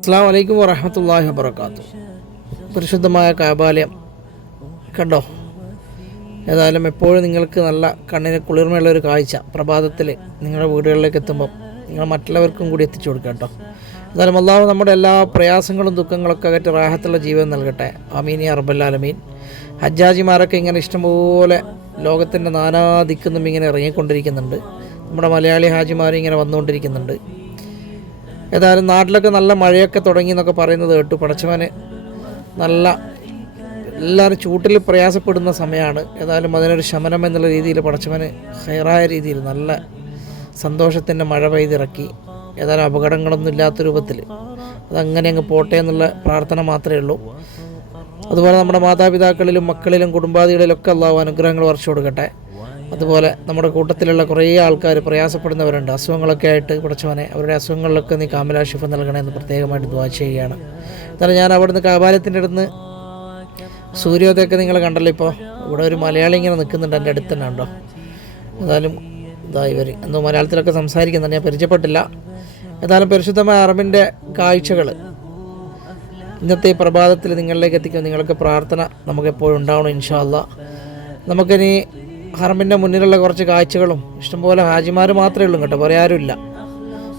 അസ്സാം വലൈക്കും വറഹമത്തല്ലാഹി വബർക്കാത്തു പരിശുദ്ധമായ കാബാലയം. കണ്ടോ? ഏതായാലും എപ്പോഴും നിങ്ങൾക്ക് നല്ല കണ്ണിന് കുളിർമയുള്ള ഒരു കാഴ്ച പ്രഭാതത്തിൽ നിങ്ങളുടെ വീടുകളിലേക്ക് എത്തുമ്പം നിങ്ങൾ മറ്റുള്ളവർക്കും കൂടി എത്തിച്ചു കൊടുക്കുക കേട്ടോ. ഏതായാലും അള്ളാഹു നമ്മുടെ എല്ലാ പ്രയാസങ്ങളും ദുഃഖങ്ങളൊക്കെ അകറ്റി റാഹത്തുള്ള ജീവൻ നൽകട്ടെ. അമീനി അറബല്ലാലമീൻ ഹജ്ജാജിമാരൊക്കെ ഇങ്ങനെ ഇഷ്ടംപോലെ ലോകത്തിന്റെ നാനാ ദിക്കുന്നും ഇങ്ങനെ ഇറങ്ങിക്കൊണ്ടിരിക്കുന്നുണ്ട്. നമ്മുടെ മലയാളി ഹാജിമാരും ഇങ്ങനെ വന്നുകൊണ്ടിരിക്കുന്നുണ്ട്. ഏതായാലും നാട്ടിലൊക്കെ നല്ല മഴയൊക്കെ തുടങ്ങി എന്നൊക്കെ പറയുന്നത് കേട്ടു. പടച്ചവന് നല്ല എല്ലാവരും ചൂട്ടിൽ പ്രയാസപ്പെടുന്ന സമയമാണ്. ഏതായാലും അതിനൊരു ശമനം എന്നുള്ള രീതിയിൽ പടച്ചവന് ഹൈറായ രീതിയിൽ നല്ല സന്തോഷത്തിന്റെ മഴ പെയ്തിറക്കി. ഏതായാലും അപകടങ്ങളൊന്നും ഇല്ലാത്ത രൂപത്തിൽ അതങ്ങനെ അങ്ങ് പോട്ടെ എന്നുള്ള പ്രാർത്ഥന മാത്രമേ ഉള്ളൂ. അതുപോലെ നമ്മുടെ മാതാപിതാക്കളിലും മക്കളിലും കുടുംബാദികളിലൊക്കെ അള്ളാഹു അനുഗ്രഹങ്ങൾ വർഷം കൊടുക്കട്ടെ. അതുപോലെ നമ്മുടെ കൂട്ടത്തിലുള്ള കുറേ ആൾക്കാർ പ്രയാസപ്പെടുന്നവരുണ്ട്. അസുഖങ്ങളൊക്കെ ആയിട്ട് കുറച്ചവനെ അവരുടെ അസുഖങ്ങളിലൊക്കെ നീ കാമലാഷിഫ നൽകണമെന്ന് പ്രത്യേകമായിട്ട് ദ്വാ ചെയ്യുകയാണ്. എന്നാലും ഞാൻ അവിടുന്ന് കാബാലത്തിന്റെ അടുത്ത് സൂര്യോദയൊക്കെ നിങ്ങൾ കണ്ടല്ലോ ഇപ്പോൾ. ഇവിടെ ഒരു മലയാളി ഇങ്ങനെ നിൽക്കുന്നുണ്ട് എന്റെ അടുത്ത് ഉണ്ടോ എന്തായാലും ഇതാ ഇവർ എന്തോ മലയാളത്തിലൊക്കെ സംസാരിക്കുന്നുണ്ട് ഞാൻ പരിചയപ്പെട്ടില്ല. എന്നാലും പരിശുദ്ധമായ അറബിന്റെ കാഴ്ചകൾ ഇന്നത്തെ പ്രഭാതത്തിൽ നിങ്ങളിലേക്ക് എത്തിക്കാൻ നിങ്ങൾക്ക് പ്രാർത്ഥന നമുക്ക് എപ്പോഴും ഉണ്ടാവണം ഇൻഷാല്ല നമുക്കിനി ഹറമിന്റെ മുന്നിലുള്ള കുറച്ച് കാഴ്ചകളും ഇഷ്ടംപോലെ ഹാജിമാർ മാത്രമേ ഉള്ളൂ കേട്ടോ വേറെ ആരുമില്ല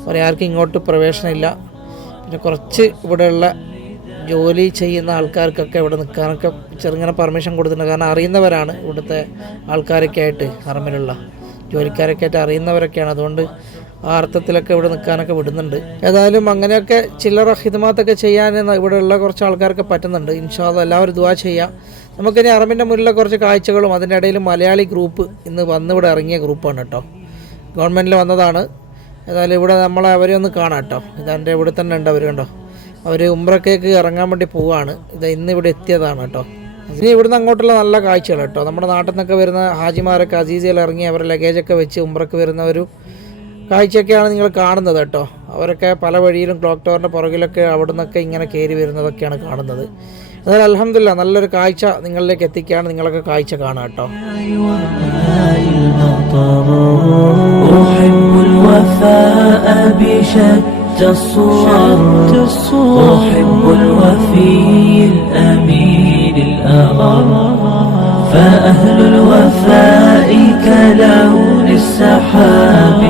വേറെ ആർക്കും ഇങ്ങോട്ട് പ്രവേശനമില്ല. പിന്നെ കുറച്ച് ഇവിടെയുള്ള ജോലി ചെയ്യുന്ന ആൾക്കാർക്കൊക്കെ ഇവിടെ നിൽക്കാനൊക്കെ ചെറുങ്ങനെ പെർമിഷൻ കൊടുത്തിട്ടുണ്ട്. കാരണം അറിയുന്നവരാണ് ഇവിടുത്തെ ആൾക്കാരൊക്കെ ആയിട്ട് ഹറമിലുള്ള ജോലിക്കാരൊക്കെ ആയിട്ട് അറിയുന്നവരൊക്കെയാണ്. അതുകൊണ്ട് ആ അർത്ഥത്തിലൊക്കെ ഇവിടെ നിൽക്കാനൊക്കെ വിടുന്നുണ്ട്. ഏതായാലും അങ്ങനെയൊക്കെ ചില്ലറ ഹിദമാത്തൊക്കെ ചെയ്യാൻ ഇവിടെയുള്ള കുറച്ച് ആൾക്കാർക്ക് പറ്റുന്നുണ്ട്. ഇൻഷാല്ല എല്ലാവരും ദുവാ ചെയ്യാം. നമുക്കിനി അറബിന്റെ മുന്നിലെ കുറച്ച് കാഴ്ചകളും അതിന്റെ ഇടയിൽ മലയാളി ഗ്രൂപ്പ് ഇന്ന് വന്നിവിടെ ഇറങ്ങിയ ഗ്രൂപ്പാണ് കേട്ടോ. ഗവൺമെന്റിൽ വന്നതാണ്. ഏതായാലും ഇവിടെ നമ്മളെ അവരെ ഒന്ന് കാണാം കേട്ടോ. ഇതെന്റെ ഇവിടെ തന്നെ ഉണ്ട് അവർ കണ്ടോ. അവർ ഉംറക്കേക്ക് ഇറങ്ങാൻ വേണ്ടി പോവാണ്. ഇത് ഇന്ന് ഇവിടെ എത്തിയതാണ് കേട്ടോ. ഇനി ഇവിടുന്ന് അങ്ങോട്ടുള്ള നല്ല കാഴ്ചകൾ കേട്ടോ. നമ്മുടെ നാട്ടിൽ നിന്നൊക്കെ വരുന്ന ഹാജിമാരൊക്കെ അസീസിയിൽ ഇറങ്ങി അവരുടെ ലഗേജൊക്കെ വെച്ച് ഉംറക്ക് വരുന്ന ഒരു കാഴ്ചയൊക്കെയാണ് നിങ്ങൾ കാണുന്നത് കേട്ടോ. അവരൊക്കെ പല വഴിയിലും ക്ലോക്ക് ടവറിന്റെ പുറകിലൊക്കെ അവിടെ നിന്നൊക്കെ ഇങ്ങനെ കയറി വരുന്നതൊക്കെയാണ് കാണുന്നത്. എന്നാൽ അലഹമില്ല നല്ലൊരു കാഴ്ച നിങ്ങളിലേക്ക് എത്തിക്കുകയാണ് നിങ്ങളൊക്കെ കാഴ്ച കാണാം കേട്ടോ وماء المطر أحب الوفاء بشتى الصور أحب الوفي الأمين الأغر فأهل الوفاء كلون السحاب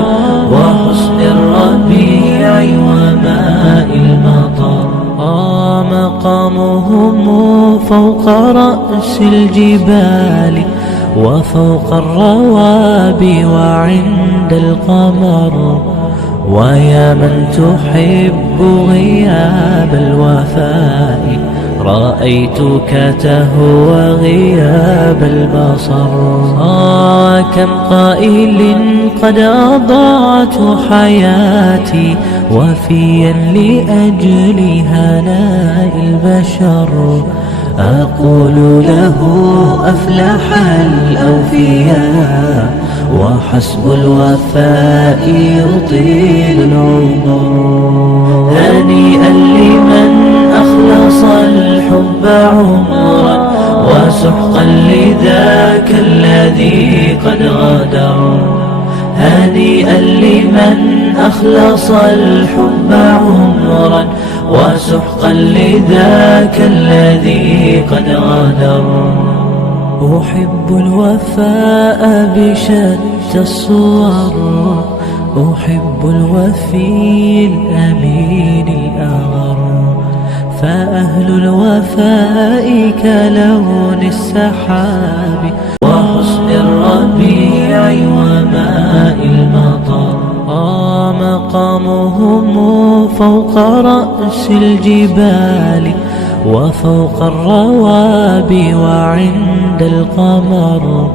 وحسن الربيع وماء المطر آه مقامهم فوق رأس الجبال وفوق الروابي وعند القمر. ويا من تحب غياب الوفاء رأيتك تهوى غياب البصر. آه كم قائل قد أضعت حياتي وفيا لأجل هناء البشر. أقول له أفلح الأوفياء وحسب الوفاء يطيل العمر. هنيئا أخلص الحب عمرا وسحقا لذاك الذي قد غادر. هنيئا لمن أخلص الحب عمرا وسحقا لذاك الذي قد غادر. أحب الوفاء بشتى الصور أحب الوفي الأمين الأغر فأهل الوفاء كلون السحاب وحسن الربيع وماء المطر. آه مقامهم فوق رأس الجبال وفوق الروابي وعند القمر.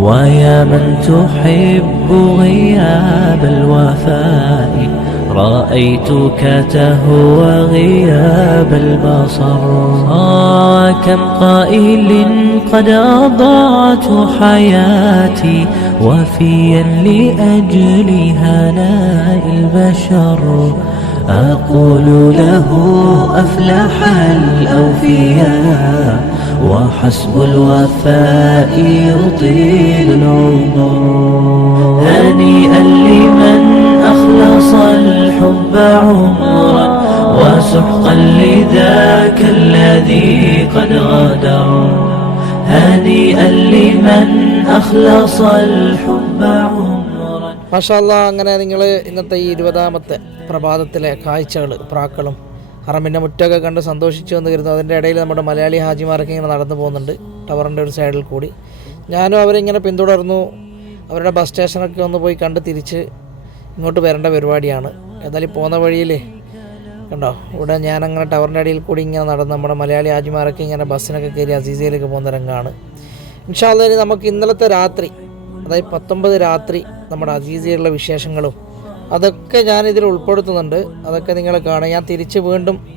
ويا من تحب غياب الوفاء. رأيتك تهوى غياب البصر. آه كم قائل قد أضعت حياتي وفيا لأجل هناء البشر. أقول له أفلح الأوفياء وحسب الوفاء يطيل العمر. هنيئا لمن أخلص الحب عمرا وسحقا لذاك الذي قد غادر هنيئا لمن أخلص الحب عمرا മാഷാല്ല അങ്ങനെ നിങ്ങൾ ഇന്നത്തെ ഈ ഇരുപതാമത്തെ പ്രഭാതത്തിലെ കാഴ്ചകൾ പ്രാക്കളും ഹറമിൻ്റെ മുറ്റമൊക്കെ കണ്ട് സന്തോഷിച്ചു എന്ന് കരുതുന്നു അതിൻ്റെ ഇടയിൽ നമ്മുടെ മലയാളി ഹാജിമാരൊക്കെ ഇങ്ങനെ നടന്നു പോകുന്നുണ്ട് ടവറിൻ്റെ ഒരു സൈഡിൽ കൂടി ഞാനും അവരിങ്ങനെ പിന്തുടർന്നു അവരുടെ ബസ് സ്റ്റേഷനൊക്കെ ഒന്ന് പോയി കണ്ട് തിരിച്ച് ഇങ്ങോട്ട് വരേണ്ട പരിപാടിയാണ്. ഏതായാലും പോകുന്ന വഴിയിൽ കണ്ടോ ഇവിടെ ഞാനങ്ങനെ ടവറിന്റെ അടിയിൽ കൂടി ഇങ്ങനെ നടന്ന് നമ്മുടെ മലയാളി ആജിമാരൊക്കെ ഇങ്ങനെ ബസ്സിനൊക്കെ കയറി അസീസയിലേക്ക് പോകുന്ന രംഗമാണ് ഇൻഷാല്ല നമുക്ക് ഇന്നലത്തെ രാത്രി അതായത് പത്തൊമ്പത് രാത്രി നമ്മുടെ അസീസയിലുള്ള വിശേഷങ്ങളും അതൊക്കെ ഞാനിതിൽ ഉൾപ്പെടുത്തുന്നുണ്ട്. അതൊക്കെ നിങ്ങൾ കാണുക ഞാൻ തിരിച്ച് വീണ്ടും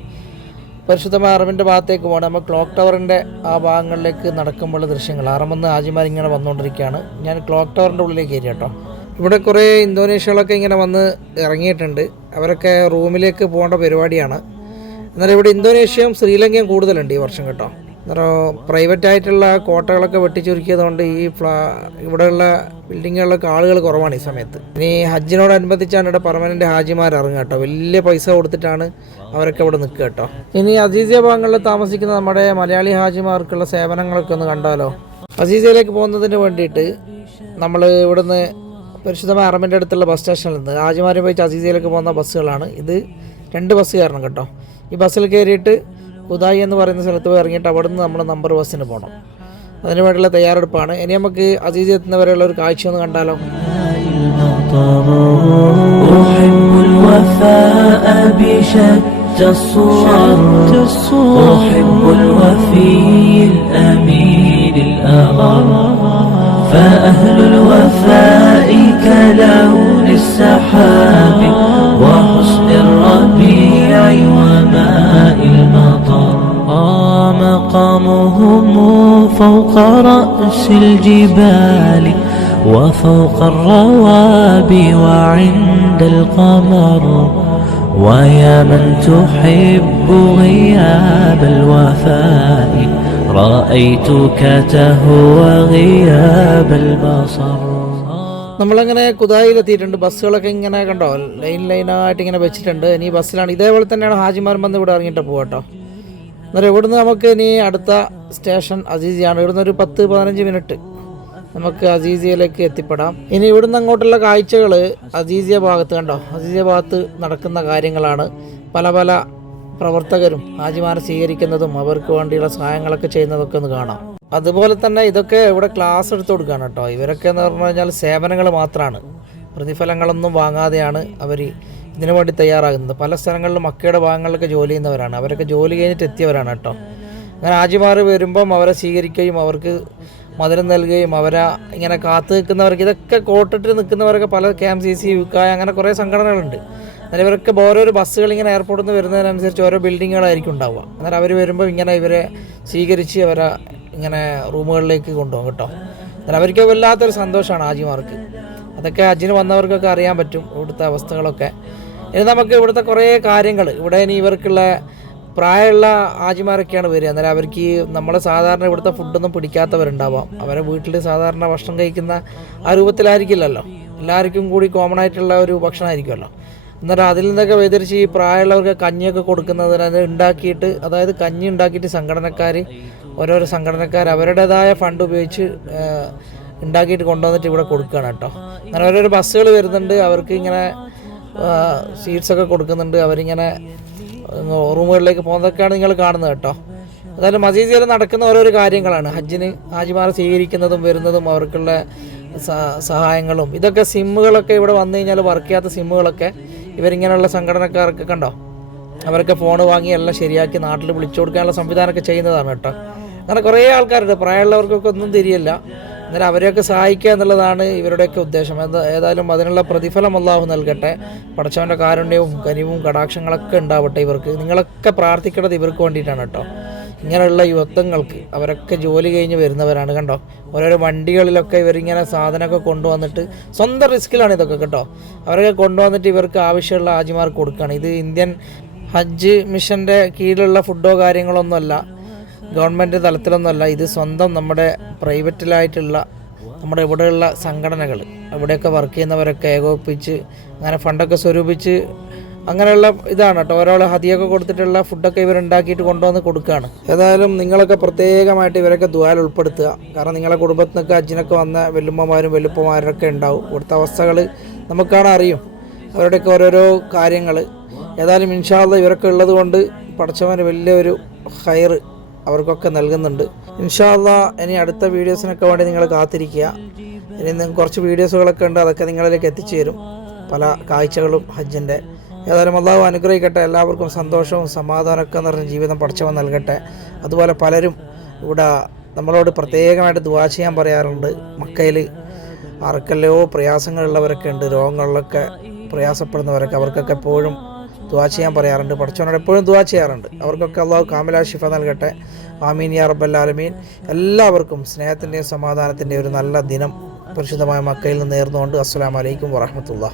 പരിശുദ്ധമായ അറബിന്റെ ഭാഗത്തേക്ക് പോകണം. നമ്മൾ ക്ലോക്ക് ടവറിന്റെ ആ ഭാഗങ്ങളിലേക്ക് നടക്കുമ്പോഴുള്ള ദൃശ്യങ്ങൾ. അറമെന്ന് ആജിമാർ ഇങ്ങനെ വന്നുകൊണ്ടിരിക്കുകയാണ്. ഞാൻ ക്ലോക്ക് ടവറിന്റെ ഉള്ളിലേക്ക് കയറി കേട്ടോ. ഇവിടെ കുറേ ഇന്തോനേഷ്യകളൊക്കെ ഇങ്ങനെ വന്ന് ഇറങ്ങിയിട്ടുണ്ട്. അവരൊക്കെ റൂമിലേക്ക് പോകേണ്ട പരിപാടിയാണ്. എന്നാൽ ഇവിടെ ഇന്തോനേഷ്യയും ശ്രീലങ്കയും കൂടുതലുണ്ട് ഈ വർഷം കേട്ടോ. അന്നേരം പ്രൈവറ്റ് ആയിട്ടുള്ള കോട്ടകളൊക്കെ വെട്ടിച്ചുരുക്കിയതുകൊണ്ട് ഈ ഫ്ലാ ഇവിടെയുള്ള ബിൽഡിങ്ങുകളിലൊക്കെ ആളുകൾ കുറവാണ് ഈ സമയത്ത്. ഇനി ഹജ്ജിനോടനുബന്ധിച്ചാണ് ഇവിടെ പെർമനന്റ് ഹാജിമാർ ഇറങ്ങുക കേട്ടോ. വലിയ പൈസ കൊടുത്തിട്ടാണ് അവരൊക്കെ ഇവിടെ നിൽക്കുക കേട്ടോ. ഇനി അസീസിയ ഭാഗങ്ങളിൽ താമസിക്കുന്ന നമ്മുടെ മലയാളി ഹാജിമാർക്കുള്ള സേവനങ്ങളൊക്കെ ഒന്ന് കണ്ടാലോ? അസീസിയയിലേക്ക് പോകുന്നതിന് വേണ്ടിയിട്ട് നമ്മൾ ഇവിടുന്ന് പരിശുദ്ധമായ അറമിൻ്റെ അടുത്തുള്ള ബസ് സ്റ്റേഷനിൽ നിന്ന് ഹാജിമാരെ പോയി അസീസിയയിലേക്ക് പോകുന്ന ബസ്സുകളാണ് ഇത് രണ്ട് ബസ് കയറണം കേട്ടോ ഈ ബസ്സിൽ കയറിയിട്ട് ഉദായി എന്ന് പറയുന്ന സ്ഥലത്ത് പോയി ഇറങ്ങിയിട്ട് അവിടെ നിന്ന് നമ്മൾ നമ്പർ ബസ്സിന് പോകണം അതിന് വേണ്ടിയുള്ള തയ്യാറെടുപ്പാണ് ഇനി നമുക്ക് അസീസി എത്തുന്നവരെയുള്ള ഒരു കാഴ്ച ഒന്ന് കണ്ടാലോ المطر أحب السحاب وحسن الربيع وماء المطر. مقامهم فوق رأس الجبال وفوق الروابي وعند القمر. ويا من تحب غياب الوفاء رأيتك تهوى غياب البصر. നമ്മളങ്ങനെ കുതായിലെത്തിയിട്ടുണ്ട്. ബസ്സുകളൊക്കെ ഇങ്ങനെ കണ്ടോ? ലൈൻ ലൈനായിട്ട് ഇങ്ങനെ വെച്ചിട്ടുണ്ട്. ഇനി ബസ്സിലാണ്. ഇതേപോലെ തന്നെയാണ് ഹാജിമാർ വന്ന് ഇവിടെ ഇറങ്ങിയിട്ട് പോകട്ടോ അന്നേരം ഇവിടുന്ന് നമുക്ക് ഇനി അടുത്ത സ്റ്റേഷൻ അസീസിയാണ്. ഇവിടുന്ന് ഒരു പത്ത് പതിനഞ്ച് മിനിറ്റ് നമുക്ക് അസീസിയയിലേക്ക് എത്തിപ്പെടാം. ഇനി ഇവിടുന്ന് അങ്ങോട്ടുള്ള കാഴ്ചകൾ അസീസിയ ഭാഗത്ത് കണ്ടോ? അസീസിയ ഭാഗത്ത് നടക്കുന്ന കാര്യങ്ങളാണ്. പല പല പ്രവർത്തകരും ഹാജിമാരെ സ്വീകരിക്കുന്നതും അവർക്ക് വേണ്ടിയുള്ള സഹായങ്ങളൊക്കെ ചെയ്യുന്നതൊക്കെ ഒന്ന് കാണാം. അതുപോലെ തന്നെ ഇതൊക്കെ ഇവിടെ ക്ലാസ് എടുത്തു കൊടുക്കുകയാണ് കേട്ടോ. ഇവരൊക്കെ എന്ന് പറഞ്ഞു കഴിഞ്ഞാൽ സേവനങ്ങൾ മാത്രമാണ് പ്രതിഫലങ്ങളൊന്നും വാങ്ങാതെയാണ് അവർ ഇതിനു വേണ്ടി തയ്യാറാകുന്നത്. പല സ്ഥലങ്ങളിലും മക്കയുടെ ഭാഗങ്ങളിലൊക്കെ ജോലി ചെയ്യുന്നവരാണ്. അവരൊക്കെ ജോലി കഴിഞ്ഞിട്ട് എത്തിയവരാണ് കേട്ടോ. അങ്ങനെ ആജിമാർ വരുമ്പം അവരെ സ്വീകരിക്കുകയും അവർക്ക് മധുരം നൽകുകയും അവരെ ഇങ്ങനെ കാത്തു നിൽക്കുന്നവർക്ക് ഇതൊക്കെ കോട്ടിട്ട് നിൽക്കുന്നവരൊക്കെ പല കെ എം സി സി യുക്കായ അങ്ങനെ കുറേ സംഘടനകളുണ്ട്. എന്നാൽ ഇവരൊക്കെ ഓരോ ബസ്സുകൾ ഇങ്ങനെ എയർപോർട്ടിൽ നിന്ന് വരുന്നതിനനുസരിച്ച് ഓരോ ബിൽഡിങ്ങുകളായിരിക്കും ഉണ്ടാവുക. എന്നാൽ അവർ വരുമ്പോൾ ഇങ്ങനെ ഇവരെ സ്വീകരിച്ച് അവരെ ഇങ്ങനെ റൂമുകളിലേക്ക് കൊണ്ടുപോകും കേട്ടോ. എന്നാൽ അവർക്ക് വല്ലാത്തൊരു സന്തോഷമാണ് ഹാജിമാർക്ക് അതൊക്കെ ഹജ്ജിന് വന്നവർക്കൊക്കെ അറിയാൻ പറ്റും ഇവിടുത്തെ അവസ്ഥകളൊക്കെ. ഇനി നമുക്ക് ഇവിടുത്തെ കുറേ കാര്യങ്ങൾ ഇവിടെ ഇനി ഇവർക്കുള്ള പ്രായമുള്ള ആജിമാരൊക്കെയാണ് വരിക. അന്നേരം അവർക്ക് നമ്മളെ സാധാരണ ഇവിടുത്തെ ഫുഡൊന്നും പിടിക്കാത്തവരുണ്ടാവാം. അവരെ വീട്ടിൽ സാധാരണ ഭക്ഷണം കഴിക്കുന്ന ആ രൂപത്തിലായിരിക്കില്ലല്ലോ. എല്ലാവർക്കും കൂടി കോമൺ ആയിട്ടുള്ള ഒരു ഭക്ഷണമായിരിക്കുമല്ലോ. അന്നേരം അതിൽ നിന്നൊക്കെ വ്യതിരിച്ച് ഈ പ്രായമുള്ളവർക്ക് കഞ്ഞിയൊക്കെ കൊടുക്കുന്നതിന് അത് ഉണ്ടാക്കിയിട്ട് അതായത് കഞ്ഞി ഉണ്ടാക്കിയിട്ട് സംഘടനക്കാർ ഓരോരോ സംഘടനക്കാർ അവരുടേതായ ഫണ്ട് ഉപയോഗിച്ച് ഉണ്ടാക്കിയിട്ട് കൊണ്ടുവന്നിട്ട് ഇവിടെ കൊടുക്കുകയാണ് കേട്ടോ. അങ്ങനെ ഓരോരോ ബസ്സുകൾ വരുന്നുണ്ട് അവർക്ക് ഇങ്ങനെ സീറ്റ്സൊക്കെ കൊടുക്കുന്നുണ്ട് അവരിങ്ങനെ റൂമുകളിലേക്ക് പോകുന്നതൊക്കെയാണ് നിങ്ങൾ കാണുന്നത് കേട്ടോ. അതായത് മസീദിയിൽ നടക്കുന്ന ഓരോരോ കാര്യങ്ങളാണ്. ഹജ്ജിന് ഹാജിമാരെ സ്വീകരിക്കുന്നതും വരുന്നതും അവർക്കുള്ള സഹായങ്ങളും. ഇതൊക്കെ സിമ്മുകളൊക്കെ ഇവിടെ വന്നു കഴിഞ്ഞാൽ വർക്ക് ചെയ്യാത്ത സിമ്മുകളൊക്കെ ഇവരിങ്ങനെയുള്ള സംഘടനക്കാർക്ക് കണ്ടോ? അവരൊക്കെ ഫോൺ വാങ്ങി എല്ലാം ശരിയാക്കി നാട്ടിൽ വിളിച്ചു കൊടുക്കാനുള്ള സംവിധാനമൊക്കെ ചെയ്യുന്നതാണ് കേട്ടോ. അങ്ങനെ കുറേ ആൾക്കാരുണ്ട്. പ്രായമുള്ളവർക്കൊക്കെ ഒന്നും തിരിയല്ല. എന്നാലും അവരെയൊക്കെ സഹായിക്കുക എന്നുള്ളതാണ് ഇവരുടെയൊക്കെ ഉദ്ദേശം. ഏതായാലും അതിനുള്ള പ്രതിഫലം അള്ളാഹു നൽകട്ടെ. പടച്ചവന്റെ കാരുണ്യവും കനിവും കടാക്ഷങ്ങളൊക്കെ ഉണ്ടാവട്ടെ ഇവർക്ക്. നിങ്ങളൊക്കെ പ്രാർത്ഥിക്കേണ്ടത് ഇവർക്ക് വേണ്ടിയിട്ടാണ് കേട്ടോ. ഇങ്ങനെയുള്ള യുവത്വങ്ങൾക്ക് അവരൊക്കെ ജോലി കഴിഞ്ഞ് വരുന്നവരാണ് കണ്ടോ. ഓരോരോ വണ്ടികളിലൊക്കെ ഇവരിങ്ങനെ സാധനമൊക്കെ കൊണ്ടുവന്നിട്ട് സ്വന്തം റിസ്കിലാണ് ഇതൊക്കെ കേട്ടോ. അവരൊക്കെ കൊണ്ടുവന്നിട്ട് ഇവർക്ക് ആവശ്യമുള്ള ആജിമാർക്ക് കൊടുക്കുകയാണ്. ഇത് ഇന്ത്യൻ ഹജ്ജ് മിഷന്റെ കീഴിലുള്ള ഫുഡോ കാര്യങ്ങളൊന്നുമല്ല. ഗവൺമെന്റ് തലത്തിലൊന്നുമല്ല ഇത് സ്വന്തം നമ്മുടെ പ്രൈവറ്റിലായിട്ടുള്ള നമ്മുടെ ഇവിടെയുള്ള സംഘടനകൾ ഇവിടെയൊക്കെ വർക്ക് ചെയ്യുന്നവരൊക്കെ ഏകോപിപ്പിച്ച് അങ്ങനെ ഫണ്ടൊക്കെ സ്വരൂപിച്ച് അങ്ങനെയുള്ള ഇതാണ് കേട്ടോ. ഒരാൾ ഹതിയൊക്കെ കൊടുത്തിട്ടുള്ള ഫുഡൊക്കെ ഇവർ ഉണ്ടാക്കിയിട്ട് കൊണ്ടുവന്ന് കൊടുക്കുകയാണ്. ഏതായാലും നിങ്ങളൊക്കെ പ്രത്യേകമായിട്ട് ഇവരൊക്കെ ദ്വാൽ ഉൾപ്പെടുത്തുക. കാരണം നിങ്ങളെ കുടുംബത്തിൽ നിന്നൊക്കെ അച്ഛനൊക്കെ വന്ന വെല്ലുമ്മമാരും വെല്ലുപ്പമാരൊക്കെ ഉണ്ടാവും. ഇവിടുത്തെ അവസ്ഥകൾ നമുക്കാണ് അറിയും. അവരുടെയൊക്കെ ഓരോരോ കാര്യങ്ങൾ ഏതായാലും ഇൻഷാല്ല ഇവരൊക്കെ ഉള്ളത് കൊണ്ട് പഠിച്ചവന് വലിയൊരു ഹയർ അവർക്കൊക്കെ നൽകുന്നുണ്ട്. ഇൻഷാല്ല ഇനി അടുത്ത വീഡിയോസിനൊക്കെ വേണ്ടി നിങ്ങൾ കാത്തിരിക്കുക. ഇനി കുറച്ച് വീഡിയോസുകളൊക്കെ ഉണ്ട് അതൊക്കെ നിങ്ങളിലേക്ക് എത്തിച്ചു തരും പല കാഴ്ചകളും ഹജ്ജിന്റെ. ഏതായാലും അള്ളാഹു അനുഗ്രഹിക്കട്ടെ. എല്ലാവർക്കും സന്തോഷവും സമാധാനമൊക്കെ നിറഞ്ഞ ജീവിതം പഠിച്ചവൻ നൽകട്ടെ. അതുപോലെ പലരും ഇവിടെ നമ്മളോട് പ്രത്യേകമായിട്ട് ദുവാ ചെയ്യാൻ പറയാറുണ്ട്. മക്കയിൽ ആർക്കെല്ലോ പ്രയാസങ്ങളുള്ളവരൊക്കെ ഉണ്ട് രോഗങ്ങളിലൊക്കെ പ്രയാസപ്പെടുന്നവരൊക്കെ അവർക്കൊക്കെ എപ്പോഴും ദുവാ ചെയ്യാൻ പറയാറുണ്ട്. പഠിച്ചവനോട് എപ്പോഴും ദുവാ ചെയ്യാറുണ്ട്. അവർക്കൊക്കെ അള്ളാഹു കാമില ഷിഫ നൽകട്ടെ. ആമീൻ യാ റബ്ബല്ലാലമീൻ എല്ലാവർക്കും സ്നേഹത്തിന്റെയും സമാധാനത്തിന്റെയും ഒരു നല്ല ദിനം പരിശുദ്ധമായ മക്കയിൽ നിന്ന് നേർന്നുകൊണ്ട് അസ്സലാമലൈക്കും വറഹമത്തുള്ള